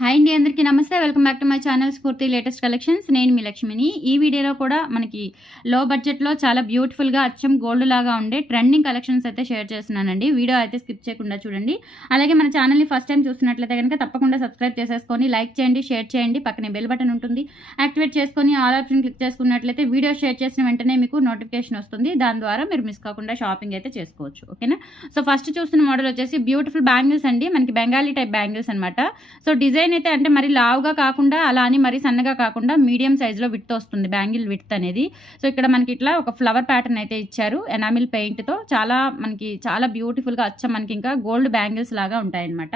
Hi అండి, అందరికీ నమస్తే. Welcome back to my channel స్ఫూర్తి లేటెస్ట్ కలెక్షన్స్. నేను మీ లక్ష్మిని. ఈ వీడియోలో కూడా మనకి లో బడ్జెట్లో చాలా బ్యూటిఫుల్గా అచ్చం గోల్డ్ లాగా ఉండే ట్రెండింగ్ కలెక్షన్స్ అయితే షేర్ చేస్తున్నానండి. వీడియో అయితే స్కిప్ చేయకుండా చూడండి. అలాగే మన ఛానల్ని ఫస్ట్ టైం చూస్తున్నట్లయితే కనుక తప్పకుండా సబ్స్క్రైబ్ చేసేసుకొని లైక్ చేయండి, షేర్ చేయండి. పక్కనే బెల్ బటన్ ఉంటుంది, యాక్టివేట్ చేసుకొని ఆల్ ఆప్షన్ క్లిక్ చేసుకున్నట్లయితే వీడియో షేర్ చేసిన వెంటనే మీకు నోటిఫికేషన్ వస్తుంది. దాని ద్వారా మీరు మిస్ కాకుండా షాపింగ్ అయితే చేసుకోవచ్చు. ఓకేనా? సో ఫస్ట్ చూస్తున్న మోడల్ వచ్చేసి బ్యూటిఫుల్ బ్యాంగిల్స్ అండి. మనకి బెంగాలీ టైప్ బ్యాంగిల్స్ అనమాట. సో డిజైన్ అయితే అంటే మరి లావుగా కాకుండా అలా అని మరి సన్నగా కాకుండా మీడియం సైజులో విడ్త్ వస్తుంది బ్యాంగిల్ విడ్త్ అనేది. సో ఇక్కడ మనకి ఇట్లా ఒక ఫ్లవర్ ప్యాటర్న్ అయితే ఇచ్చారు ఎనామిల్ పెయింట్తో. మనకి చాలా బ్యూటిఫుల్గా అచ్చం మనకి ఇంకా గోల్డ్ బ్యాంగిల్స్ లాగా ఉంటాయన్నమాట.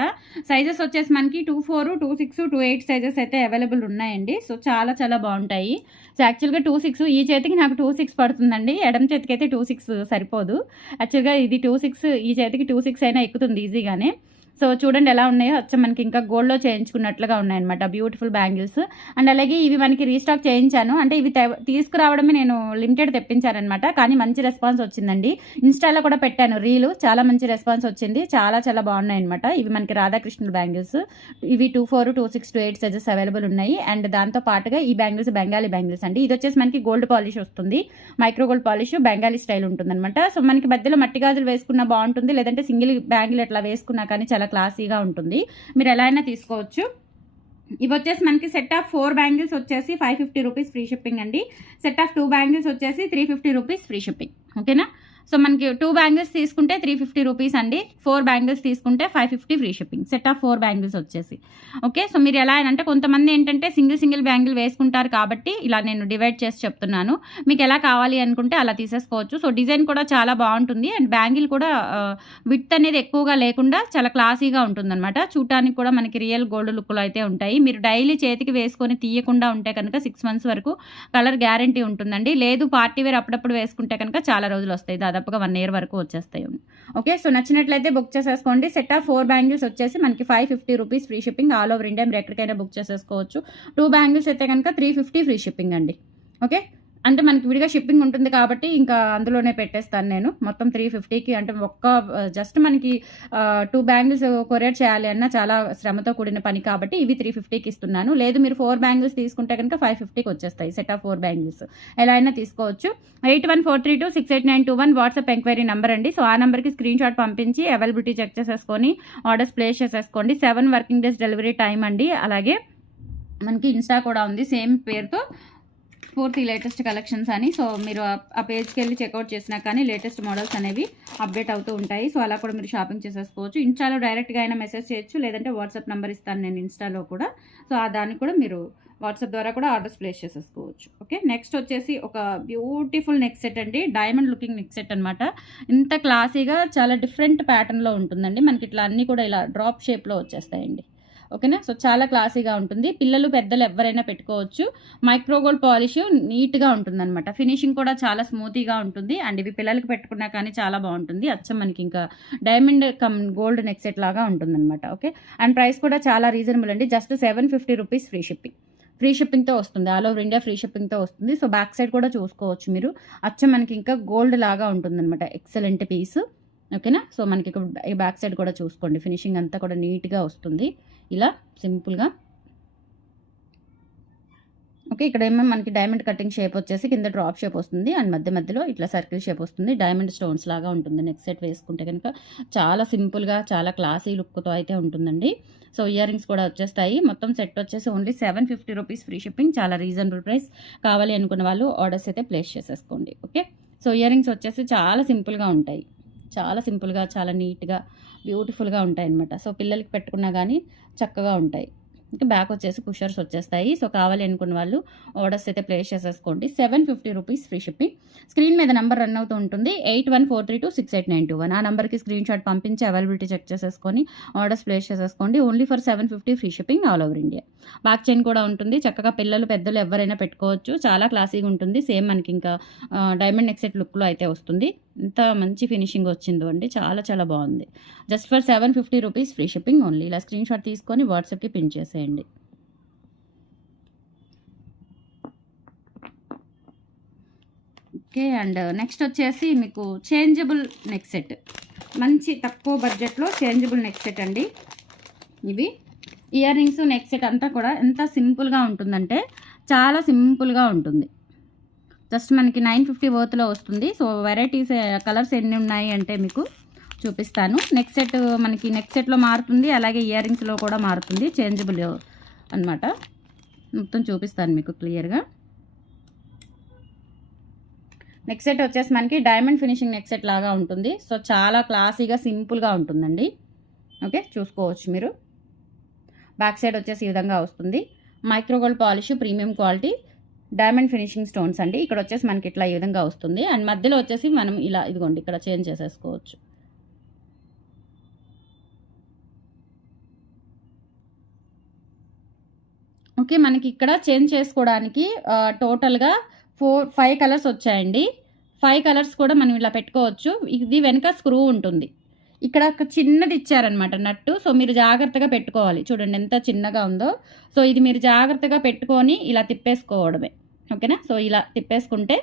సైజెస్ వచ్చేసి మనకి 24, 26, 28 సైజెస్ అయితే అవైలబుల్ ఉన్నాయండి. సో చాలా చాలా బాగుంటాయి. సో యాక్చువల్గా 26 ఈ చేతికి నాకు 26 పడుతుందండి. ఎడమ చేతికి అయితే 26 సరిపోదు. యాక్చువల్గా ఇది 26 ఈ చేతికి 26 అయినా ఎక్కుతుంది ఈజీగానే. సో చూడండి ఎలా ఉన్నాయో, అచ్చం మనకి ఇంకా గోల్డ్లో చేయించుకున్నట్లుగా ఉన్నాయన్నమాట బ్యూటిఫుల్ బ్యాంగిల్స్. అండ్ అలాగే ఇవి మనకి రీస్టాక్ చేయించాను. అంటే ఇవి తీసుకురావడమే నేను లిమిటెడ్ తెప్పించానమాట. కానీ మంచి రెస్పాన్స్ వచ్చిందండి. ఇన్స్టాలో కూడా పెట్టాను రీలు, చాలా మంచి రెస్పాన్స్ వచ్చింది. చాలా చాలా బాగున్నాయి అనమాట. ఇవి మనకి రాధాకృష్ణుల బ్యాంగిల్స్. ఇవి 24, 26, 28 సైజెస్ అవైలబుల్ ఉన్నాయి. అండ్ దాంతో పాటుగా ఈ బ్యాంగిల్స్ బెంగాలీ బ్యాంగిల్స్ అండి. ఇది వచ్చేసి మనకి గోల్డ్ పాలిష్ వస్తుంది, micro gold polish, Bengali style ఉంటుందన్నమాట. సో మనకి మధ్యలో మట్టి గాజులు వేసుకున్నా బాగుంటుంది, లేదంటే సింగిల్ బ్యాంగిల్ ఎట్లా వేసుకున్నా కానీ చాలా క్లాసీగా ఉంటుంది. మీరు ఎలా అయినా తీసుకోవచ్చు. ఇవి వచ్చేసి మనకి సెట్ ఆఫ్ 4 బ్యాంగిల్స్ వచ్చేసి 550 రూపీస్ ఫ్రీ షిప్పింగ్ అండి. సెట్ ఆఫ్ 2 బ్యాంగిల్స్ వచ్చేసి 350 రూపీస్ ఫ్రీ షిప్పింగ్. ఓకేనా? సో మనకి 2 బ్యాంగిల్స్ తీసుకుంటే 350 రూపీస్ అండి. 4 బ్యాంగిల్స్ తీసుకుంటే 550 free shipping. Set of 4 bangles వచ్చేసి. ఓకే, సో మీరు ఎలా అంటే కొంతమంది ఏంటంటే సింగిల్ బ్యాంగిల్ వేసుకుంటారు కాబట్టి ఇలా నేను డివైడ్ చేసి చెప్తున్నాను. మీకు ఎలా కావాలి అనుకుంటే అలా తీసేసుకోవచ్చు. సో డిజైన్ కూడా చాలా బాగుంటుంది. అండ్ బ్యాంగిల్ కూడా విడ్త్ అనేది ఎక్కువగా లేకుండా చాలా క్లాసీగా ఉంటుందన్నమాట. చూడటానికి కూడా మనకి రియల్ గోల్డ్ లుక్లో అయితే ఉంటాయి. మీరు డైలీ చేతికి వేసుకొని తీయకుండా ఉంటే కనుక 6 మంత్స్ వరకు కలర్ గ్యారంటీ ఉంటుందండి. లేదు పార్టీ వేర్ అప్పుడప్పుడు వేసుకుంటే కనుక చాలా రోజులు వస్తాయి, దాదాపుగా 1 year వరకు వచ్చేస్తాయి. ఓకే, సో నచ్చినట్లయితే బుక్ చేసేసుకోండి. సెట్ ఆఫ్ 4 బ్యాంగిల్స్ వచ్చేసి మనకి 550 rupees free shipping. All over India మీరు ఎక్కడికైనా బుక్ చేసేసుకోవచ్చు. 2 బ్యాంగిల్స్ అయితే కనుక 350 ఫ్రీ షిప్పింగ్ అండి. ఓకే, అంటే మనకి విడిగా షిప్పింగ్ ఉంటుంది కాబట్టి ఇంకా అందులోనే పెట్టేస్తాను నేను. మొత్తం 350కి అంటే జస్ట్ మనకి 2 బ్యాంగిల్స్ కొరియర్ చేయాలి అన్న చాలా శ్రమతో కూడిన పని కాబట్టి ఇవి 350కి ఇస్తున్నాను. లేదు మీరు 4 బ్యాంగిల్స్ తీసుకుంటే కనుక 550కి వచ్చేస్తాయి. సెట్ ఆఫ్ 4 బ్యాంగిల్స్ ఎలా అయినా తీసుకోవచ్చు. 8143268921 వాట్సాప్ ఎంక్వైరీ నెంబర్ అండి. సో ఆ నెంబర్కి స్క్రీన్ షాట్ పంపించి అవైలబిలిటీ చెక్ చేసేసుకొని ఆర్డర్స్ ప్లేస్ చేసేసుకోండి. 7 వర్కింగ్ డేస్ డెలివరీ టైం అండి. అలాగే మనకి ఇన్స్టా కూడా ఉంది సేమ్ పేరుతో, స్ఫూర్తి లేటెస్ట్ కలెక్షన్స్ అని. సో మీరు ఆ పేజ్కి వెళ్ళి చెక్అవుట్ చేసినా కానీ లేటెస్ట్ మోడల్స్ అనేవి అప్డేట్ అవుతూ ఉంటాయి. సో అలా కూడా మీరు షాపింగ్ చేసేసుకోవచ్చు. ఇన్స్టాలో డైరెక్ట్గా అయినా మెసేజ్ చేయొచ్చు, లేదంటే వాట్సాప్ నెంబర్ ఇస్తాను నేను ఇన్స్టాలో కూడా. సో దానికి కూడా మీరు వాట్సాప్ ద్వారా కూడా ఆర్డర్స్ ప్లేస్ చేసేసుకోవచ్చు. ఓకే, నెక్స్ట్ వచ్చేసి ఒక బ్యూటిఫుల్ నెక్ సెట్ అండి. డైమండ్ లుకింగ్ నెక్ సెట్ అనమాట. ఇంత క్లాసీగా చాలా డిఫరెంట్ ప్యాటర్న్లో ఉంటుందండి. మనకి ఇట్లా అన్నీ కూడా ఇలా డ్రాప్ షేప్లో వచ్చేస్తాయండి. ఓకేనా? సో చాలా క్లాసీగా ఉంటుంది. పిల్లలు పెద్దలు ఎవరైనా పెట్టుకోవచ్చు. మైక్రో గోల్డ్ పాలిష్ నీట్గా ఉంటుందన్నమాట. ఫినిషింగ్ కూడా చాలా స్మూతీగా ఉంటుంది. అండ్ ఇవి పిల్లలకి పెట్టుకున్నా కానీ చాలా బాగుంటుంది. అచ్చం మనకి ఇంకా diamond cum gold neck set లాగా ఉంటుందన్నమాట. ఓకే, అండ్ ప్రైస్ కూడా చాలా రీజనబుల్ అండి. Just 750 rupees free shipping. Free షిప్పింగ్తో వస్తుంది, ఆల్ ఓవర్ ఇండియా ఫ్రీ షిప్పింగ్తో వస్తుంది. సో బ్యాక్ సైడ్ కూడా చూసుకోవచ్చు మీరు. అచ్చం మనకి ఇంకా గోల్డ్ లాగా ఉంటుందన్నమాట. Excellent piece. ఓకేనా? సో మనకి ఇక్కడ బ్యాక్ సైడ్ కూడా చూసుకోండి. ఫినిషింగ్ అంతా కూడా నీట్గా వస్తుంది ఇలా సింపుల్గా. ఓకే, ఇక్కడ ఏమో మనకి డైమండ్ కటింగ్ షేప్ వచ్చేసి కింద డ్రాప్ షేప్ వస్తుంది. అండ్ మధ్యలో ఇట్లా సర్కిల్ షేప్ వస్తుంది. డైమండ్ స్టోన్స్ లాగా ఉంటుంది. నెక్ సెట్ వేసుకుంటే కనుక చాలా సింపుల్గా చాలా క్లాసీ లుక్తో అయితే ఉంటుందండి. సో ఇయర్ రింగ్స్ కూడా వచ్చేస్తాయి. మొత్తం సెట్ వచ్చేసి ఓన్లీ 750 రూపీస్ ఫ్రీ షిప్పింగ్. చాలా రీజనబుల్ ప్రైస్. కావాలి అనుకున్న వాళ్ళు ఆర్డర్స్ అయితే ప్లేస్ చేసేసుకోండి. ఓకే, సో ఇయర్ రింగ్స్ వచ్చేసి చాలా సింపుల్గా ఉంటాయి. చాలా సింపుల్గా చాలా నీట్గా బ్యూటిఫుల్గా ఉంటాయి అన్నమాట. సో పిల్లలకి పెట్టుకున్నా కానీ చక్కగా ఉంటాయి. ఇంకా బ్యాక్ వచ్చేసి పుషర్స్ వచ్చేస్తాయి. సో కావాలి అనుకున్న వాళ్ళు ఆర్డర్స్ అయితే ప్లేస్ చేసేసుకోండి. 750 రూపీస్ ఫ్రీ షిప్పింగ్. స్క్రీన్ మీద నెంబర్ రన్ అవుతూ ఉంటుంది 8143268921. ఆ నెంబర్కి స్క్రీన్ షాట్ పంపించి అవైలబిలిటీ చెక్ చేసేసుకొని ఆర్డర్స్ ప్లేస్ చేసేసుకోండి. Only for 750 free shipping all over India. Back chain కూడా ఉంటుంది. చక్కగా పిల్లలు పెద్దలు ఎవరైనా పెట్టుకోవచ్చు. చాలా క్లాసీగా ఉంటుంది. సేమ్ మనకి ఇంకా డైమండ్ నెక్ సెట్ లుక్లో అయితే వస్తుంది. ఎంత మంచి ఫినిషింగ్ వచ్చిందో అండి. చాలా చాలా బాగుంది. Just for 750 rupees free shipping only. ఇలా స్క్రీన్ షాట్ తీసుకొని వాట్సాప్కి పిన్ చేసేయండి. ఓకే, అండ్ నెక్స్ట్ వచ్చేసి మీకు చేంజబుల్ నెక్ సెట్. మంచి తక్కువ బడ్జెట్లో చేంజబుల్ నెక్ సెట్ అండి. ఇవి ఇయర్ రింగ్స్ నెక్ సెట్ అంతా కూడా ఎంత సింపుల్గా ఉంటుందంటే చాలా సింపుల్గా ఉంటుంది. జస్ట్ మనకి 950 వర్త్లో వస్తుంది. సో వెరైటీస్ కలర్స్ ఎన్ని ఉన్నాయి అంటే మీకు చూపిస్తాను. నెక్ సెట్ మనకి నెక్ సెట్లో మారుతుంది, అలాగే ఇయర్ రింగ్స్లో కూడా మారుతుంది, చేంజబుల్ అనమాట. మొత్తం చూపిస్తాను మీకు క్లియర్గా. నెక్ సెట్ వచ్చేసి మనకి డైమండ్ ఫినిషింగ్ నెక్ సెట్ లాగా ఉంటుంది. సో చాలా క్లాసీగా సింపుల్గా ఉంటుందండి. ఓకే, చూసుకోవచ్చు మీరు. బ్యాక్ సైడ్ వచ్చేసి ఈ విధంగా వస్తుంది. Micro gold polish, premium quality, diamond finishing stones అండి. ఇక్కడ వచ్చేసి మనకి ఇట్లా ఈ విధంగా వస్తుంది. అండ్ మధ్యలో వచ్చేసి మనం ఇలా ఇదిగోండి ఇక్కడ చేంజ్ చేసేసుకోవచ్చు. ఓకే, మనకి ఇక్కడ చేంజ్ చేసుకోవడానికి టోటల్గా 5 కలర్స్ వచ్చాయండి. 5 కలర్స్ కూడా మనం ఇలా పెట్టుకోవచ్చు. ఇది వెనక స్క్రూ ఉంటుంది. ఇక్కడ ఒక చిన్నది ఇచ్చారనమాట నట్టు. సో మీరు జాగ్రత్తగా పెట్టుకోవాలి. చూడండి ఎంత చిన్నగా ఉందో. సో ఇది మీరు జాగ్రత్తగా పెట్టుకొని ఇలా తిప్పేసుకోవడమే. ఓకేనా? సో ఇలా తిప్పేసుకుంటే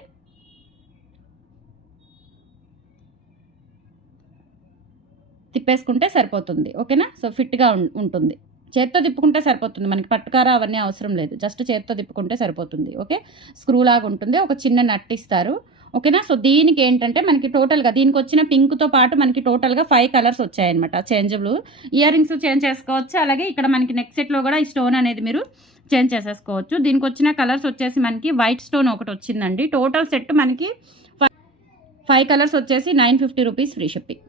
సరిపోతుంది. ఓకేనా? సో ఫిట్గా ఉంటుంది. చేత్తో తిప్పుకుంటే సరిపోతుంది. మనకి పట్టుకార అవన్నీ అవసరం లేదు. జస్ట్ చేత్తో తిప్పుకుంటే సరిపోతుంది. ఓకే, స్క్రూ లాగా ఉంటుంది. ఒక చిన్న నట్ ఇస్తారు. ఓకేనా? సో దీనికి ఏంటంటే మనకి టోటల్గా దీనికి వచ్చిన పింక్తో పాటు మనకి టోటల్గా 5 కలర్స్ వచ్చాయన్నమాట. చేంజబుల్ ఇయర్ రింగ్స్ చేంజ్ చేసుకోవచ్చు. అలాగే ఇక్కడ మనకి నెక్ సెట్లో కూడా ఈ స్టోన్ అనేది మీరు చేంజ్ చేసేసుకోవచ్చు. దీనికి వచ్చిన కలర్స్ వచ్చేసి మనకి వైట్ స్టోన్ ఒకటి వచ్చిందండి. టోటల్ సెట్ మనకి 5 కలర్స్ వచ్చేసి 950 rupees free shipping.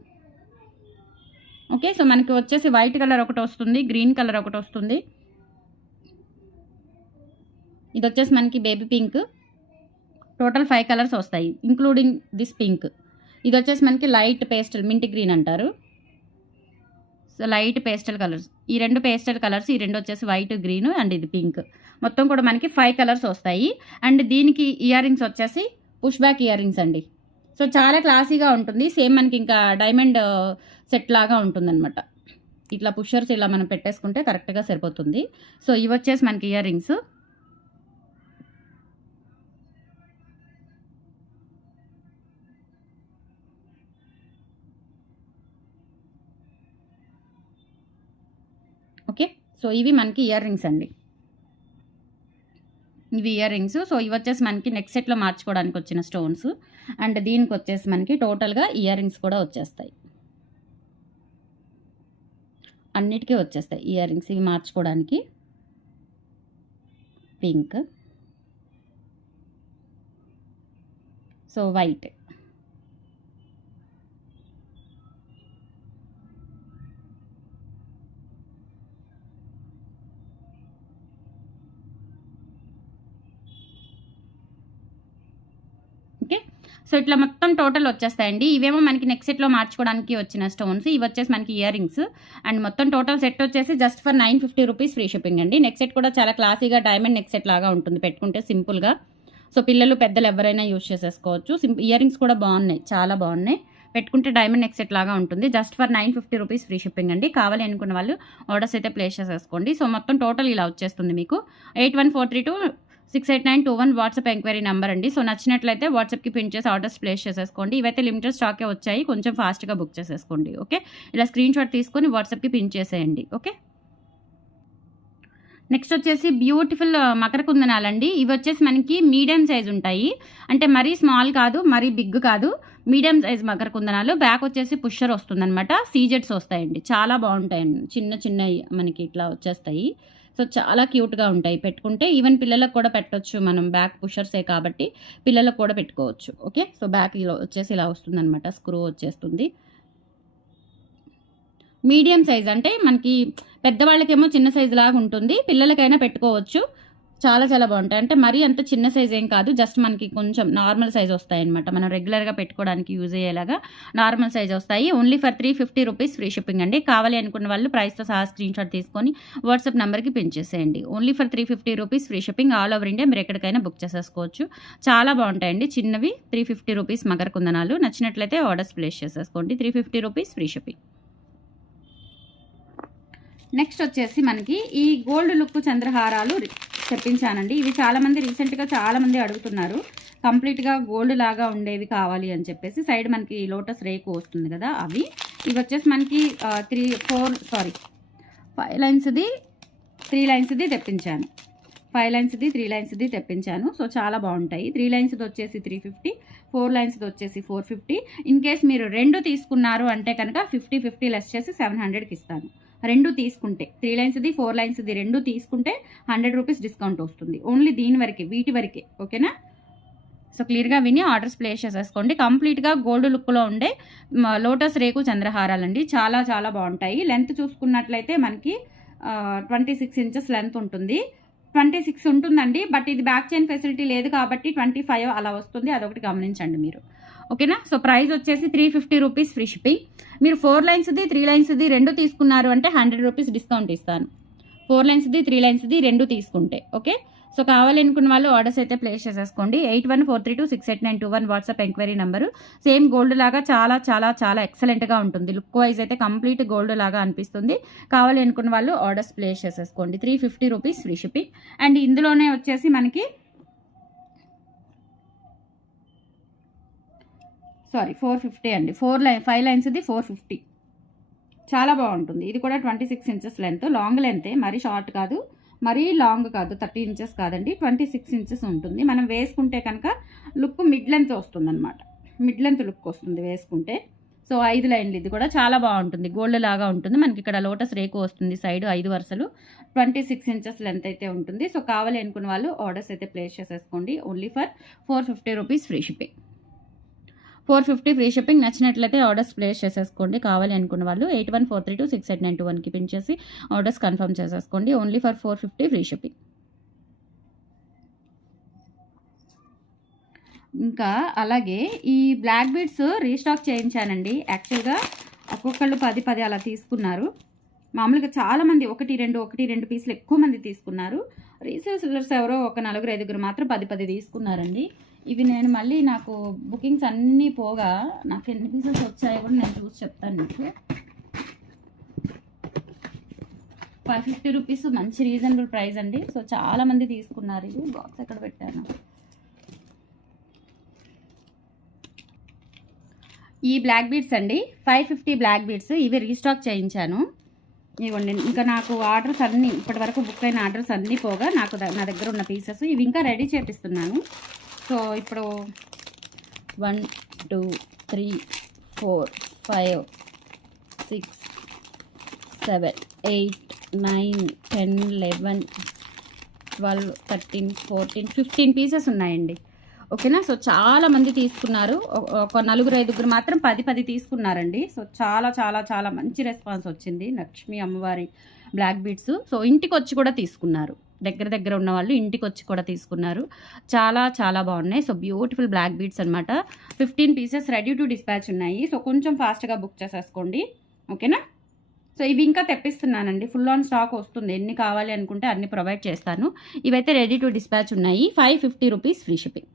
Okay, so మనకి వచ్చేసి వైట్ కలర్ ఒకటి వస్తుంది, గ్రీన్ కలర్ ఒకటి వస్తుంది. ఇది వచ్చేసి మనకి బేబీ పింక్. టోటల్ 5 కలర్స్ వస్తాయి ఇంక్లూడింగ్ దిస్ పింక్. ఇది వచ్చేసి మనకి లైట్ పేస్టల్, మింట్ గ్రీన్ అంటారు. సో లైట్ పేస్టల్ కలర్స్, ఈ 2 పేస్టల్ కలర్స్, ఈ 2 వచ్చేసి వైట్, గ్రీన్ అండ్ ఇది పింక్. మొత్తం కూడా మనకి 5 కలర్స్ వస్తాయి. అండ్ దీనికి ఇయర్ రింగ్స్ వచ్చేసి పుష్ బ్యాక్ ఇయర్ రింగ్స్ అండి. సో చాలా క్లాసీగా ఉంటుంది. సేమ్ మనకి ఇంకా డైమండ్ సెట్ లాగా ఉంటుందన్నమాట. ఇట్లా పుషర్స్ ఇలా మనం పెట్టేసుకుంటే కరెక్ట్గా సరిపోతుంది. సో ఇవి వచ్చేసి మనకి ఇయర్ రింగ్స్. ఓకే, సో ఇవి మనకి ఇయర్ రింగ్స్ అండి. ఇవి ఇయర్ రింగ్స్. సో ఇవి వచ్చేసి మనకి నెక్ సెట్లో మార్చుకోవడానికి వచ్చిన స్టోన్స్. అండ్ దీనికి వచ్చేసి మనకి టోటల్గా ఇయర్ రింగ్స్ కూడా వచ్చేస్తాయి. అన్నిటికీ వచ్చేస్తాయి ఇయర్ రింగ్స్. ఇవి మార్చుకోవడానికి pink, so white, okay. So ఇట్లా మొత్తం టోటల్ వచ్చేస్తాయండి. ఇవేమో మనకి నెక్ సెట్లో మార్చుకోవడానికి వచ్చిన స్టోన్స్. ఇవి వచ్చేసి మనకి ఇయర్ రింగ్స్. అండ్ మొత్తం టోటల్ సెట్ వచ్చేసి just for 950 rupees free shipping అండి. నెక్ సెట్ కూడా చాలా క్లాసీగా డైమండ్ నెక్ సెట్ లాగా ఉంటుంది పెట్టుకుంటే సింపుల్గా. సో పిల్లలు పెద్దలు ఎవరైనా యూజ్ చేసేసుకోవచ్చు. ఇయర్ రింగ్స్ కూడా బాగున్నాయి, చాలా బాగున్నాయి. పెట్టుకుంటే డైమండ్ నెక్ సెట్ లాగా ఉంటుంది. Just for 950 rupees free shipping అండి. కావాలి అనుకున్న వాళ్ళు ఆర్డర్స్ అయితే ప్లేస్ చేసేసుకోండి. సో మొత్తం టోటల్ ఇలా వచ్చేస్తుంది మీకు. 8143268921 వాట్సాప్ ఎంక్వైరీ నెంబర్ అండి. సో నచ్చినట్లయితే వాట్సాప్కి పిన్ చేసి ఆర్డర్స్ ప్లేస్ చేసేసుకోండి. ఇవైతే లిమిటెడ్ స్టాకే వచ్చాయి, కొంచెం ఫాస్ట్గా బుక్ చేసేసుకోండి. ఓకే, ఇలా స్క్రీన్ షాట్ తీసుకొని వాట్సాప్కి పిన్ చేసేయండి. ఓకే, నెక్స్ట్ వచ్చేసి బ్యూటిఫుల్ మకర కుందనాలండి. ఇవి వచ్చేసి మనకి మీడియం సైజ్ ఉంటాయి. అంటే మరీ స్మాల్ కాదు, మరీ బిగ్ కాదు, మీడియం సైజ్ మకర కుందనాలు. బ్యాక్ వచ్చేసి పుషర్ వస్తుందన్నమాట. సీజెట్స్ వస్తాయండి, చాలా బాగుంటాయండి. చిన్న చిన్నవి మనకి ఇట్లా వచ్చేస్తాయి. సో చాలా క్యూట్గా ఉంటాయి పెట్టుకుంటే. ఈవెన్ పిల్లలకు కూడా పెట్టవచ్చు మనం. బ్యాక్ పుషర్సే కాబట్టి పిల్లలకు కూడా పెట్టుకోవచ్చు. ఓకే, సో బ్యాక్ ఇలా వచ్చేసి ఇలా వస్తుందన్నమాట. స్క్రూ వచ్చేస్తుంది. మీడియం సైజ్ అంటే మనకి పెద్దవాళ్ళకేమో చిన్న సైజు లాగా ఉంటుంది, పిల్లలకైనా పెట్టుకోవచ్చు. చాలా చాలా బాగుంటాయి. అంటే మరీ అంత చిన్న సైజ్ ఏం కాదు, జస్ట్ మనకి కొంచెం నార్మల్ సైజ్ వస్తాయి అనమాట. మనం రెగ్యులర్గా పెట్టుకోవడానికి యూజ్ అయ్యేలాగా నార్మల్ సైజ్ వస్తాయి. Only for 350 rupees free shipping అండి. కావాలి అనుకున్న వాళ్ళు ప్రైస్తో సహా స్క్రీన్ షాట్ తీసుకొని వాట్సాప్ నెంబర్కి పిన్ చేసేయండి. Only for 350 rupees free shipping. All over India మీరు ఎక్కడికైనా బుక్ చేసేసుకోవచ్చు. చాలా బాగుంటాయండి చిన్నవి. 350 రూపీస్ మకర కుందనాలు. నచ్చినట్లయితే ఆర్డర్స్ ప్లేస్ చేసేసుకోండి. 350 రూపీస్ ఫ్రీ షిప్పింగ్. నెక్స్ట్ వచ్చేసి మనకి ఈ గోల్డ్ లుక్ చంద్రహారాలు తెప్పించానండి. ఇవి చాలామంది రీసెంట్గా చాలామంది అడుగుతున్నారు. కంప్లీట్గా గోల్డ్ లాగా ఉండేవి కావాలి అని చెప్పేసి. సైడ్ మనకి లోటస్ రేకు వస్తుంది కదా, అవి. ఇవి వచ్చేసి మనకి 5 లైన్స్ది 3 లైన్స్ది తెప్పించాను, 5 లైన్స్ది 3 లైన్స్ది తెప్పించాను. సో చాలా బాగుంటాయి. 3 లైన్స్ది వచ్చేసి 350, 4 లైన్స్ది వచ్చేసి 450. ఇన్ కేస్ మీరు 2 తీసుకున్నారు అంటే కనుక 50 లెస్ చేసి 700కి ఇస్తాను. 2 తీసుకుంటే 3 లైన్స్ది 4 లైన్స్ది 2 తీసుకుంటే 100 రూపీస్ డిస్కౌంట్ వస్తుంది. ఓన్లీ దీని వరకే, వీటి వరకే. ఓకేనా? సో క్లియర్గా విని ఆర్డర్స్ ప్లేస్ చేసేసుకోండి. కంప్లీట్గా గోల్డ్ లుక్లో ఉండే లోటస్ రేకు చంద్రహారాలండి. చాలా చాలా బాగుంటాయి. లెంత్ చూసుకున్నట్లయితే మనకి 26 ఇంచెస్ లెంత్ ఉంటుంది. 26 ఉంటుందండి. బట్ ఇది బ్యాక్ చైన్ ఫెసిలిటీ లేదు కాబట్టి 25 అలా వస్తుంది. అదొకటి గమనించండి మీరు. ఓకేనా? సో ప్రైస్ వచ్చేసి 350 రూపీస్ ఫ్రీ షిప్పింగ్. మీరు 4 లైన్స్ది 3 లైన్స్ది 2 తీసుకున్నారు అంటే 100 రూపీస్ డిస్కౌంట్ ఇస్తాను. 4 లైన్స్ది 3 లైన్స్ది 2 తీసుకుంటే. ఓకే? సో కావాలనుకున్న వాళ్ళు ఆర్డర్స్ అయితే ప్లేస్ చేసేసుకోండి. 8143268921 WhatsApp enquiry number. Same gold లాగా చాలా చాలా చాలా ఎక్సలెంట్గా ఉంటుంది. లుక్ వైజ్ అయితే కంప్లీట్ గోల్డ్ లాగా అనిపిస్తుంది. కావాలి అనుకున్న వాళ్ళు ఆర్డర్స్ ప్లేస్ చేసేసుకోండి. 350 రూపీస్ ఫ్రీ షిప్పింగ్. అండ్ ఇందులోనే వచ్చేసి మనకి 450 అండి. 5 లైన్స్ది 450. చాలా బాగుంటుంది. ఇది కూడా 26 ఇంచెస్ లెంత్, లాంగ్ లెంతే, మరీ షార్ట్ కాదు, మరీ లాంగ్ కాదు, 30 ఇంచెస్ కాదండి, 26 ఇంచెస్ ఉంటుంది. మనం వేసుకుంటే కనుక లుక్ మిడ్ లెంత్ వస్తుంది అనమాట. మిడ్ లెంత్ లుక్ వస్తుంది వేసుకుంటే. సో 5 లైన్లు. ఇది కూడా చాలా బాగుంటుంది, గోల్డ్ లాగా ఉంటుంది. మనకి ఇక్కడ లోటస్ రేకు వస్తుంది సైడ్ 5 వరుసలు, 26 ఇంచెస్ లెంత్ అయితే ఉంటుంది. సో కావాలి అనుకున్న వాళ్ళు ఆర్డర్స్ అయితే ప్లేస్ చేసేసుకోండి. Only for 450 rupees free shipping. 450 free shipping. నచ్చినట్లయితే ఆర్డర్స్ ప్లేస్ చేసేసుకోండి. కావాలి అనుకున్న వాళ్ళు 8143268921కి పిన్ చేసి ఆర్డర్స్ కన్ఫర్మ్ చేసేసుకోండి. Only for 450 free shipping. ఇంకా అలాగే ఈ బ్లాక్ బీడ్స్ రీస్టాక్ చేయించానండి. యాక్చువల్గా ఒక్కొక్కళ్ళు 10 అలా తీసుకున్నారు. మామూలుగా చాలామంది 1-2 పీసులు ఎక్కువ మంది తీసుకున్నారు. రీసేలర్స్ ఎవరో ఒక 4-5 మాత్రం 10 తీసుకున్నారండి. ఇవి నేను మళ్ళీ నాకు బుకింగ్స్ అన్నీ పోగా నాకు ఎన్ని పీసెస్ వచ్చాయో కూడా నేను చూసి చెప్తాను మీకు. 550 రూపీస్ మంచి రీజనబుల్ ప్రైస్ అండి. సో చాలామంది తీసుకున్నారు. ఇది బాక్స్ ఎక్కడ పెట్టాను. ఈ బ్లాక్ బీడ్స్ అండి, 550 బ్లాక్ బీడ్స్. ఇవి రీస్టాక్ చేయించాను. ఇవ్వండి. ఇంకా నాకు ఆర్డర్స్ అన్నీ ఇప్పటి వరకు బుక్ అయిన ఆర్డర్స్ అన్నీ పోగా నాకు నా దగ్గర ఉన్న పీసెస్ ఇవి ఇంకా రెడీ చేపిస్తున్నాను. సో ఇప్పుడు 1 2 3 4 5 6 7 8 9 10 11 12 13 14 15 పీసెస్ ఉన్నాయండి. ఓకేనా? సో చాలా మంది తీసుకున్నారు. ఒక 4-5 మాత్రం 10 తీసుకున్నారండి. సో చాలా చాలా చాలా మంచి రెస్పాన్స్ వచ్చింది. లక్ష్మీ అమ్మవారి బ్లాక్ బీడ్స్. సో ఇంటికి వచ్చి కూడా తీసుకున్నారు. దగ్గర ఉన్న వాళ్ళు ఇంటికి వచ్చి కూడా తీసుకున్నారు. చాలా చాలా బాగున్నాయి. సో బ్యూటిఫుల్ బ్లాక్ బీడ్స్ అనమాట. 15 పీసెస్ రెడీ టు డిస్పాచ్ ఉన్నాయి. సో కొంచెం ఫాస్ట్గా బుక్ చేసేసుకోండి. ఓకేనా? సో ఇవి ఇంకా తెప్పిస్తున్నానండి. ఫుల్ ఆన్ స్టాక్ వస్తుంది. ఎన్ని కావాలి అనుకుంటే అన్ని ప్రొవైడ్ చేస్తాను. ఇవైతే రెడీ టు డిస్పాచ్ ఉన్నాయి. 550 rupees free shipping.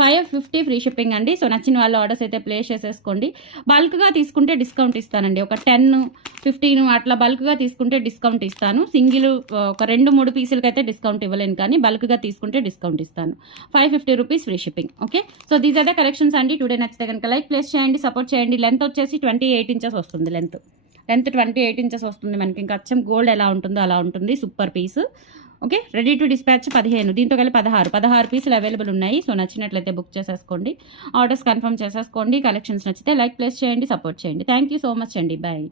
550 free shipping అండి. సో నచ్చిన వాళ్ళు ఆర్డర్స్ అయితే ప్లేస్ చేసేసుకోండి. బల్క్గా తీసుకుంటే డిస్కౌంట్ ఇస్తానండి. ఒక 10-15 అట్లా బల్క్గా తీసుకుంటే డిస్కౌంట్ ఇస్తాను. సింగిల్ ఒక 2-3 పీసులకి అయితే డిస్కౌంట్ ఇవ్వలేను, కానీ బల్క్గా తీసుకుంటే డిస్కౌంట్ ఇస్తాను. 550 rupees free shipping. Okay? So these అయితే కలెక్షన్స్ అండి. టుడే నచ్చితే కనుక లైక్ ప్లేస్ చేయండి, సపోర్ట్ చేయండి. లెంత్ వచ్చేసి 28 ఇంచెస్ వస్తుంది. లెంత్ 28 ఇంచెస్ వస్తుంది. మనకి ఇంకా అచ్చం గోల్డ్ ఎలా ఉంటుందో అలా ఉంటుంది. Super piece. Okay? Ready to dispatch 15, దీంతో కలిపి 16 పీసులు అవైలబుల్ ఉన్నాయి. సో నచ్చినట్లయితే బుక్ చేసేసుకోండి. ఆర్డర్స్ కన్ఫర్మ్ చేసేసుకోండి. కలెక్షన్స్ నచ్చితే లైక్ ప్లేస్ చేయండి, సపోర్ట్ చేయండి. థ్యాంక్ యూ సో మచ్ అండి. బాయ్.